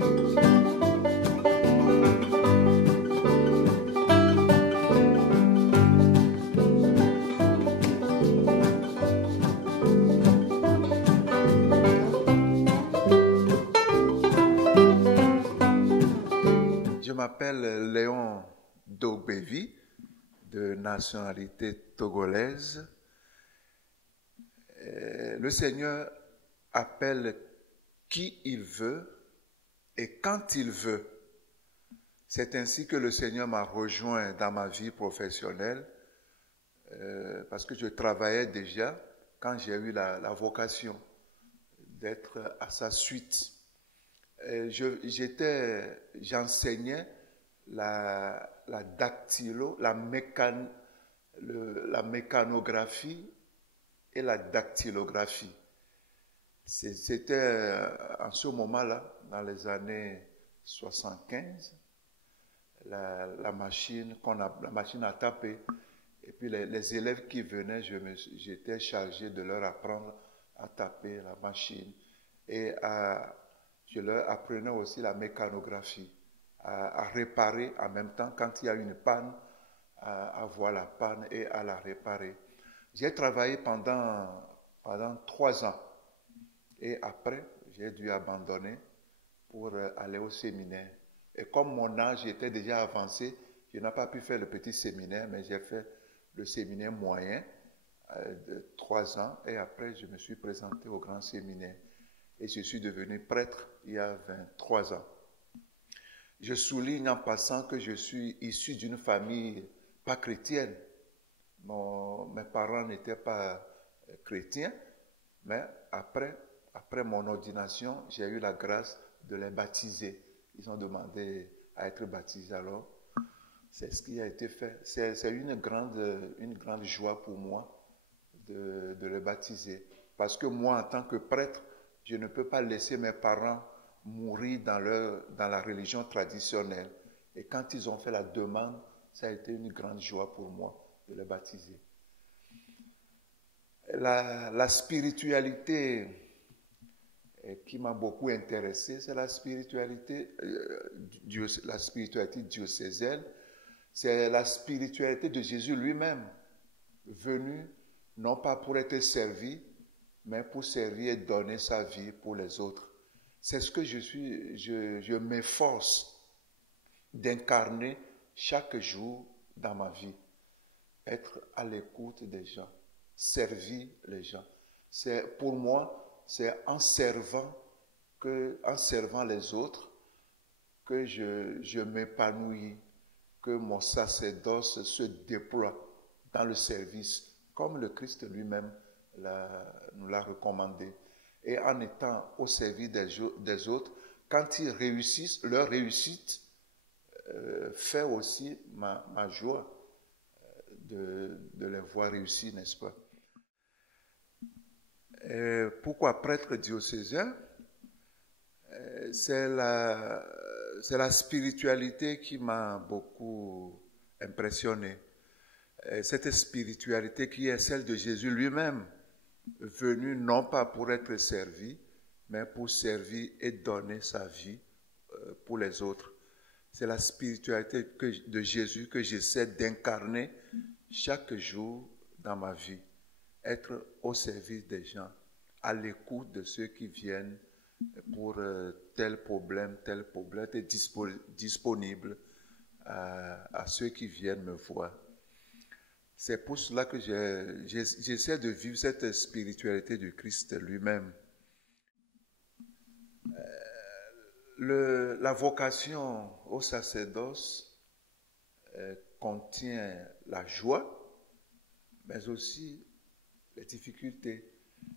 Je m'appelle Léon Dogbevi, de nationalité togolaise. Le Seigneur appelle qui il veut et quand il veut. C'est ainsi que le Seigneur m'a rejoint dans ma vie professionnelle parce que je travaillais déjà quand j'ai eu la vocation d'être à sa suite. J'enseignais la mécanographie et la dactylographie. C'était en ce moment-là, dans les années 75, la machine à taper. Et puis les élèves qui venaient, j'étais chargé de leur apprendre à taper la machine. Et je leur apprenais aussi la mécanographie, à réparer en même temps quand il y a une panne, à voir la panne et à la réparer. J'ai travaillé pendant 3 ans et après, j'ai dû abandonner pour aller au séminaire. Et comme mon âge était déjà avancé, je n'ai pas pu faire le petit séminaire, mais j'ai fait le séminaire moyen de 3 ans et après, je me suis présenté au grand séminaire. Et je suis devenu prêtre il y a 23 ans. Je souligne en passant que je suis issu d'une famille pas chrétienne. Mes parents n'étaient pas chrétiens, mais après mon ordination, j'ai eu la grâce de les baptiser. Ils ont demandé à être baptisés, alors c'est ce qui a été fait. C'est une grande joie pour moi de les baptiser. Parce que moi, en tant que prêtre, je ne peux pas laisser mes parents mourir dans la religion traditionnelle. Et quand ils ont fait la demande, ça a été une grande joie pour moi de les baptiser. La spiritualité qui m'a beaucoup intéressé, c'est la spiritualité diocésaine. C'est la spiritualité de Jésus lui-même, venu non pas pour être servi, mais pour servir et donner sa vie pour les autres. C'est ce que je m'efforce d'incarner chaque jour dans ma vie. Être à l'écoute des gens, servir les gens. Pour moi, c'est en servant les autres que je m'épanouis, que mon sacerdoce se déploie dans le service, comme le Christ lui-même nous l'a recommandé. Et en étant au service des autres, quand ils réussissent, leur réussite fait aussi ma joie de les voir réussir, n'est-ce pas? Pourquoi prêtre diocésain? C'est la spiritualité qui m'a beaucoup impressionné. Cette spiritualité qui est celle de Jésus lui-même, venu non pas pour être servi, mais pour servir et donner sa vie pour les autres. C'est la spiritualité de Jésus que j'essaie d'incarner chaque jour dans ma vie. Être au service des gens, à l'écoute de ceux qui viennent pour tel problème, être disponible à ceux qui viennent me voir. C'est pour cela que j'essaie de vivre cette spiritualité du Christ lui-même. La vocation au sacerdoce contient la joie, mais aussi les difficultés.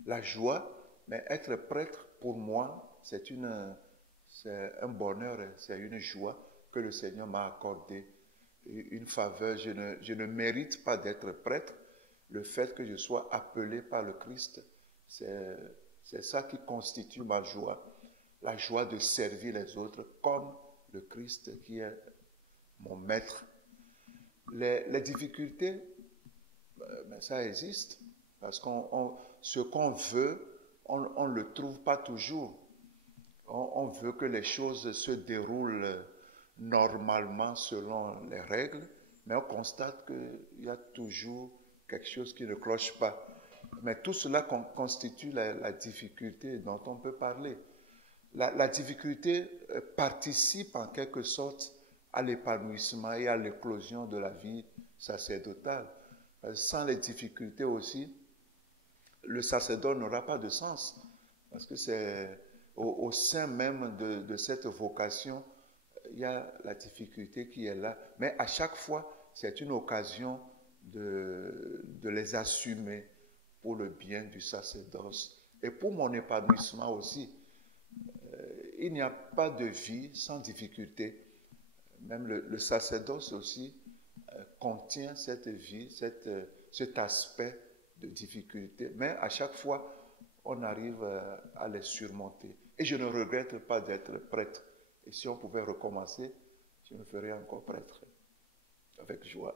La joie, mais être prêtre, pour moi, c'est un bonheur, c'est une joie que le Seigneur m'a accordée. Une faveur, je ne mérite pas d'être prêtre. Le fait que je sois appelé par le Christ, c'est ça qui constitue ma joie. La joie de servir les autres comme le Christ qui est mon maître. Les difficultés, mais ça existe, parce ce qu'on veut, on ne le trouve pas toujours. on veut que les choses se déroulent normalement selon les règles, mais on constate qu'il y a toujours quelque chose qui ne cloche pas. Mais tout cela constitue la difficulté dont on peut parler. La difficulté participe en quelque sorte à l'épanouissement et à l'éclosion de la vie sacerdotale. Sans les difficultés aussi, le sacerdoce n'aura pas de sens, parce que c'est au sein même de cette vocation, il y a la difficulté qui est là. Mais à chaque fois, c'est une occasion de les assumer pour le bien du sacerdoce et pour mon épanouissement aussi. Il n'y a pas de vie sans difficulté. Même le sacerdoce aussi contient cette vie, cet aspect de difficulté. Mais à chaque fois, on arrive à les surmonter. Et je ne regrette pas d'être prêtre. Et si on pouvait recommencer, je me ferais encore prêtre. Avec joie.